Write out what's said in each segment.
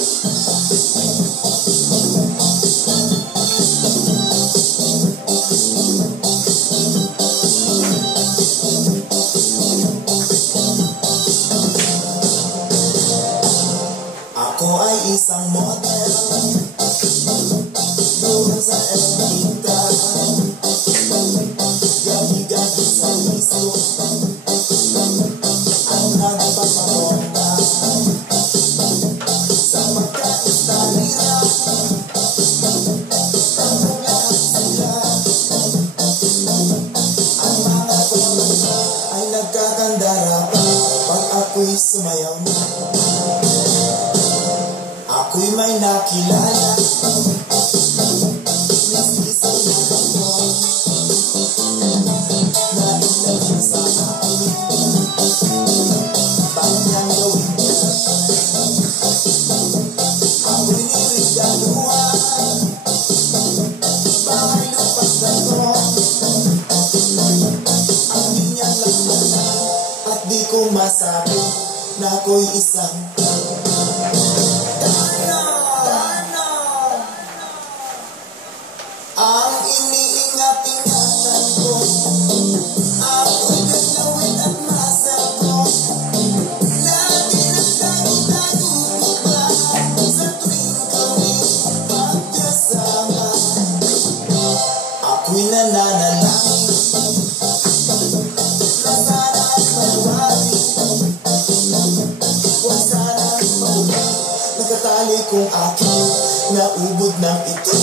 Ako ay isang model doon sa Ermita, gabi-gabi sa miso ang nagpapabongga sa pagkaistalira. Tanong lahat sila, ang mga pamilya ay nagkakandara pa pag ako'y sumayaw na. Ako'y may nakilala, nagsisaw na ako, nailan siya sa akin, bakit niyang gawin niya? Ako'y nirigaluhan, bahay lupas na to, ang linya lang na, at di ko masabi na ako'y isang ang iniingat-ingatan ko. Ako'y naglawin at masako, lagi nagtago-tago ko ba sa tuwing kami magkasama. Ako'y nananalangin na sana ay mawari, huwag sana mawari, nakatali kong aking naubod ng ito.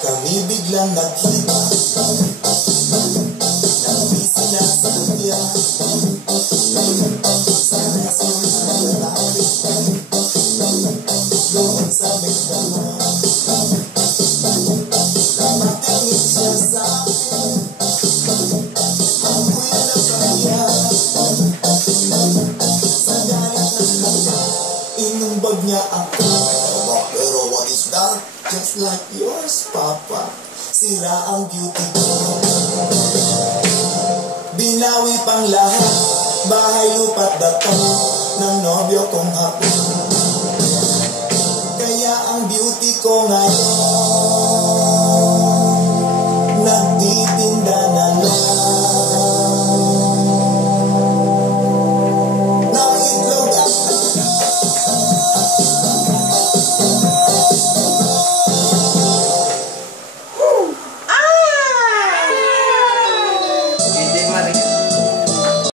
Kami biglang nakita, nabisi na sa kanya, sa reson na lalaki, doon sa Megdama. Namatingin siya sa akin, ako'y napaya, sa galit ng kanya, inumbag niya ako. Pero what is that? Just like yours, Papa. Sira ang beauty ko. Binawi pang lahat, bahay, lupa't dato ng nobyo kong hapon. Kaya ang beauty ko ngayon